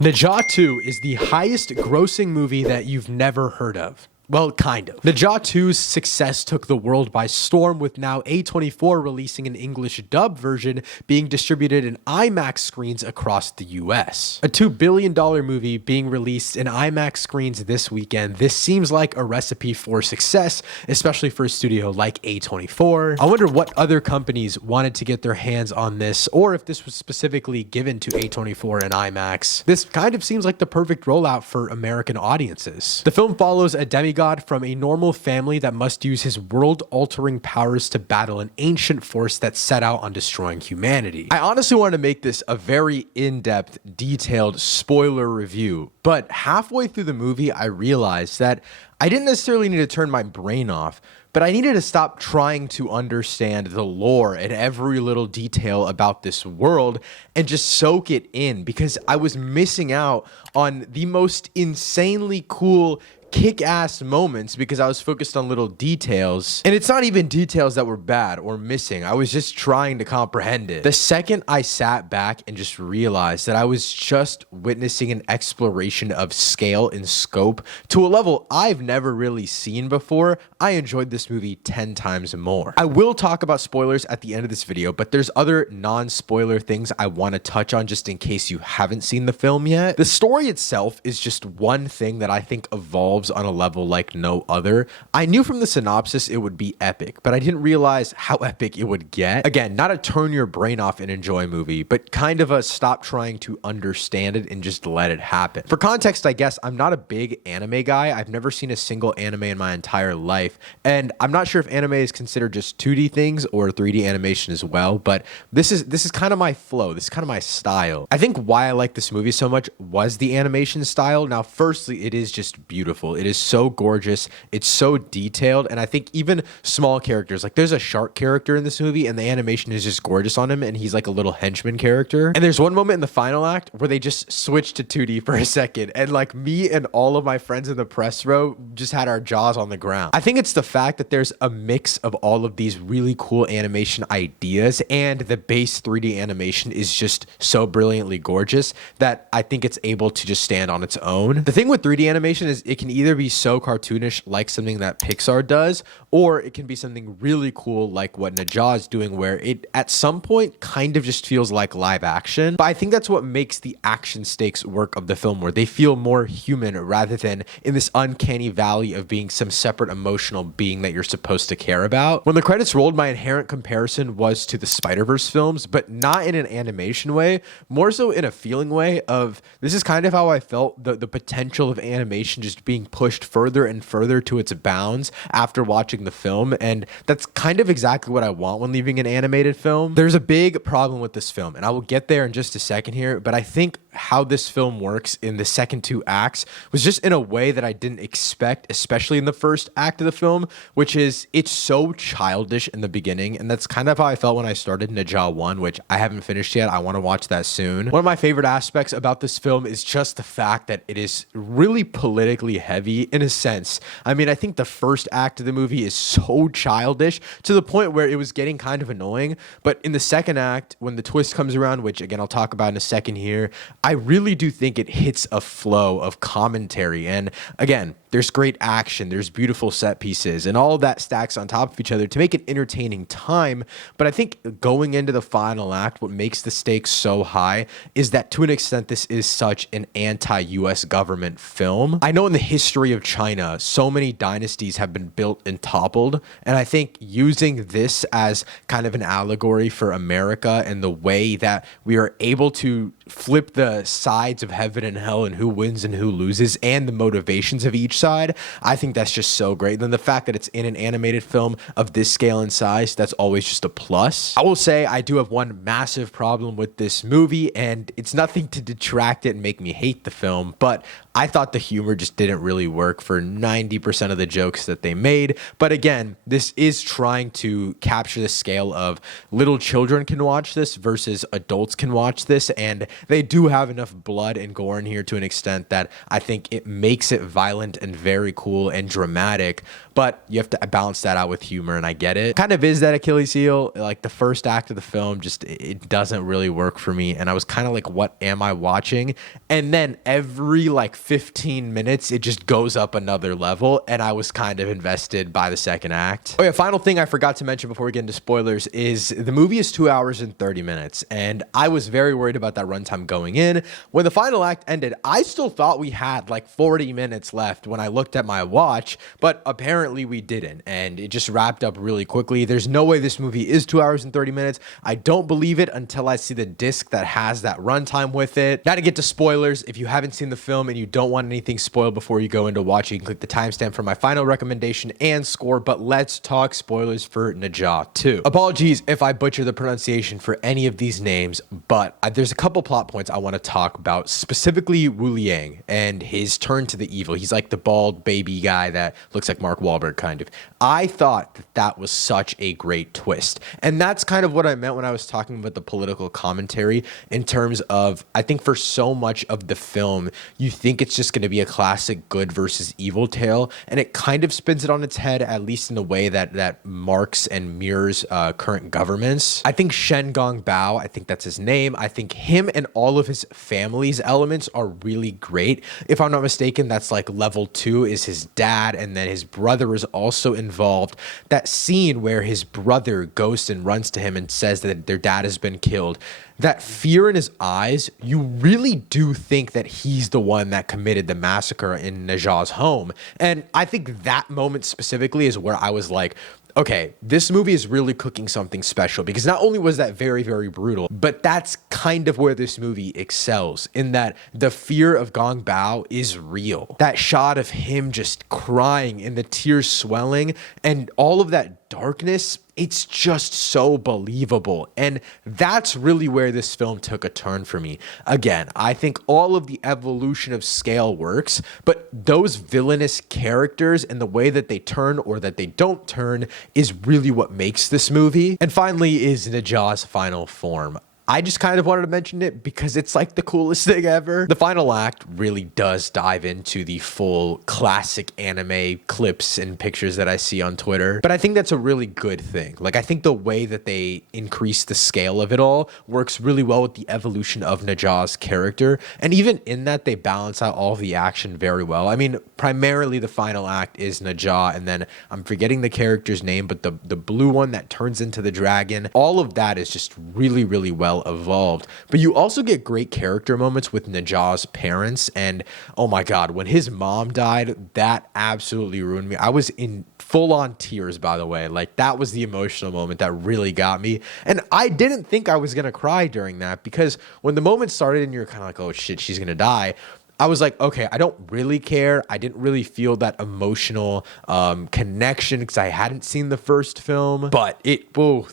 Zha II is the highest grossing movie that you've never heard of. Well, kind of. Zha II's success took the world by storm, with now A24 releasing an English dub version being distributed in IMAX screens across the US. A $2 billion movie being released in IMAX screens this weekend, this seems like a recipe for success, especially for a studio like A24. I wonder what other companies wanted to get their hands on this, or if this was specifically given to A24 and IMAX. This kind of seems like the perfect rollout for American audiences. The film follows a demigod from a normal family that must use his world-altering powers to battle an ancient force that set out on destroying humanity. I honestly wanted to make this a very in-depth, detailed spoiler review, but halfway through the movie, I realized that I didn't necessarily need to turn my brain off, but I needed to stop trying to understand the lore and every little detail about this world and just soak it in, because I was missing out on the most insanely cool kick-ass moments because I was focused on little details. And it's not even details that were bad or missing. I was just trying to comprehend it. The second I sat back and just realized that I was just witnessing an exploration of scale and scope to a level I've never really seen before, I enjoyed this movie 10 times more. I will talk about spoilers at the end of this video, but there's other non-spoiler things I want to touch on just in case you haven't seen the film yet. The story itself is just one thing that I think evolved on a level like no other. I knew from the synopsis it would be epic, but I didn't realize how epic it would get. Again, not a turn your brain off and enjoy movie, but kind of a stop trying to understand it and just let it happen. For context, I guess I'm not a big anime guy. I've never seen a single anime in my entire life, and I'm not sure if anime is considered just 2D things or 3D animation as well, but this is kind of my flow. This is kind of my style. I think why I like this movie so much was the animation style. Now, firstly, it is just beautiful. It is so gorgeous. It's so detailed. And I think even small characters, like there's a shark character in this movie and the animation is just gorgeous on him. And he's like a little henchman character. And there's one moment in the final act where they just switched to 2D for a second. And like me and all of my friends in the press row just had our jaws on the ground. I think it's the fact that there's a mix of all of these really cool animation ideas and the base 3D animation is just so brilliantly gorgeous that I think it's able to just stand on its own. The thing with 3D animation is it can either be so cartoonish like something that Pixar does, or it can be something really cool like what Zha is doing, where it at some point kind of just feels like live action. But I think that's what makes the action stakes work of the film, where they feel more human rather than in this uncanny valley of being some separate emotional being that you're supposed to care about. When the credits rolled, my inherent comparison was to the Spider-Verse films, but not in an animation way, more so in a feeling way of this is kind of how I felt the potential of animation just being pushed further and further to its bounds after watching the film, and that's kind of exactly what I want when leaving an animated film. There's a big problem with this film, and I will get there in just a second here, but I think how this film works in the second two acts was just in a way that I didn't expect, especially in the first act of the film, which is it's so childish in the beginning, and that's kind of how I felt when I started Zha 1, which I haven't finished yet. I want to watch that soon. One of my favorite aspects about this film is just the fact that it is really politically heavy in a sense. I mean, I think the first act of the movie is so childish to the point where it was getting kind of annoying, but in the second act, when the twist comes around, which again I'll talk about in a second here, I really do think it hits a flow of commentary. And again, there's great action, there's beautiful set pieces, and all of that stacks on top of each other to make an entertaining time. But I think going into the final act, what makes the stakes so high is that to an extent, this is such an anti-US government film. I know in the history of China, so many dynasties have been built and toppled, and I think using this as kind of an allegory for America and the way that we are able to flip the sides of heaven and hell and who wins and who loses and the motivations of each side, I think that's just so great. And then the fact that it's in an animated film of this scale and size, that's always just a plus. I will say I do have one massive problem with this movie, and it's nothing to detract it and make me hate the film, but I thought the humor just didn't really work for 90% of the jokes that they made. But again, this is trying to capture the scale of little children can watch this versus adults can watch this. And they do have enough blood and gore in here to an extent that I think it makes it violent and very cool and dramatic. But you have to balance that out with humor, and I get it. Kind of is that Achilles heel. Like the first act of the film, just it doesn't really work for me. And I was kind of like, what am I watching? And then every like 15 minutes, it just goes up another level. And I was kind of invested by the second act. Oh yeah, final thing I forgot to mention before we get into spoilers is the movie is 2 hours and 30 minutes. And I was very worried about that runtime going in. When the final act ended, I still thought we had like 40 minutes left when I looked at my watch, but apparently we didn't, and it just wrapped up really quickly. There's no way this movie is 2 hours and 30 minutes. I don't believe it until I see the disc that has that runtime with it. Now to get to spoilers, if you haven't seen the film and you don't want anything spoiled before you go into watch, you can click the timestamp for my final recommendation and score, but let's talk spoilers for Zha II. Apologies if I butcher the pronunciation for any of these names, but there's a couple plot points I want to talk about, specifically Wu Liang and his turn to the evil. He's like the bald baby guy that looks like Mark Wahlberg, kind of. I thought that that was such a great twist. And that's kind of what I meant when I was talking about the political commentary in terms of, I think for so much of the film, you think it's just going to be a classic good versus evil tale. And it kind of spins it on its head, at least in the way that marks and mirrors current governments. I think Shen Gong Bao, I think that's his name. I think him and all of his family's elements are really great. If I'm not mistaken, that's like level 2 is his dad, and then his brother is also involved. That scene where his brother goes and runs to him and says that their dad has been killed, that fear in his eyes, you really do think that he's the one that committed the massacre in Zha's home. And I think that moment specifically is where I was like, okay, this movie is really cooking something special, because not only was that very, very brutal, but that's kind of where this movie excels, in that the fear of Gong Bao is real. That shot of him just crying and the tears swelling and all of that darkness, it's just so believable. And that's really where this film took a turn for me. Again, I think all of the evolution of scale works, but those villainous characters and the way that they turn or that they don't turn is really what makes this movie. And finally is Zha's final form. I just kind of wanted to mention it because it's like the coolest thing ever. The final act really does dive into the full classic anime clips and pictures that I see on Twitter. But I think that's a really good thing. Like, I think the way that they increase the scale of it all works really well with the evolution of Zha's character. And even in that, they balance out all of the action very well. I mean, primarily the final act is Zha, and then I'm forgetting the character's name, but the blue one that turns into the dragon, all of that is just really, really well evolved. But you also get great character moments with Zha's parents, and oh my god, when his mom died, that absolutely ruined me. I was in full-on tears, by the way. Like, that was the emotional moment that really got me, and I didn't think I was gonna cry during that, because when the moment started and you're kind of like, oh shit, she's gonna die, I was like, okay, I don't really care. I didn't really feel that emotional connection because I hadn't seen the first film. But the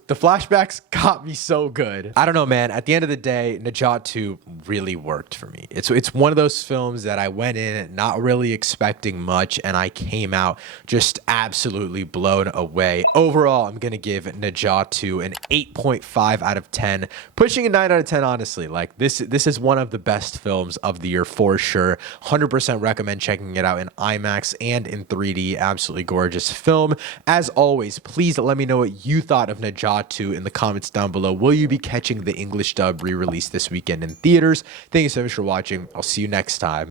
flashbacks got me so good. I don't know, man. At the end of the day, Zha II really worked for me. It's one of those films that I went in not really expecting much, and I came out just absolutely blown away. Overall, I'm gonna give Zha II an 8.5 out of 10, pushing a 9 out of 10. Honestly, like this is one of the best films of the year for sure. 100% recommend checking it out in IMAX and in 3D. Absolutely gorgeous film. As always, please let me know what you thought of Zha II in the comments down below. Will you be catching the English dub re-release this weekend in theaters? Thank you so much for watching. I'll see you next time.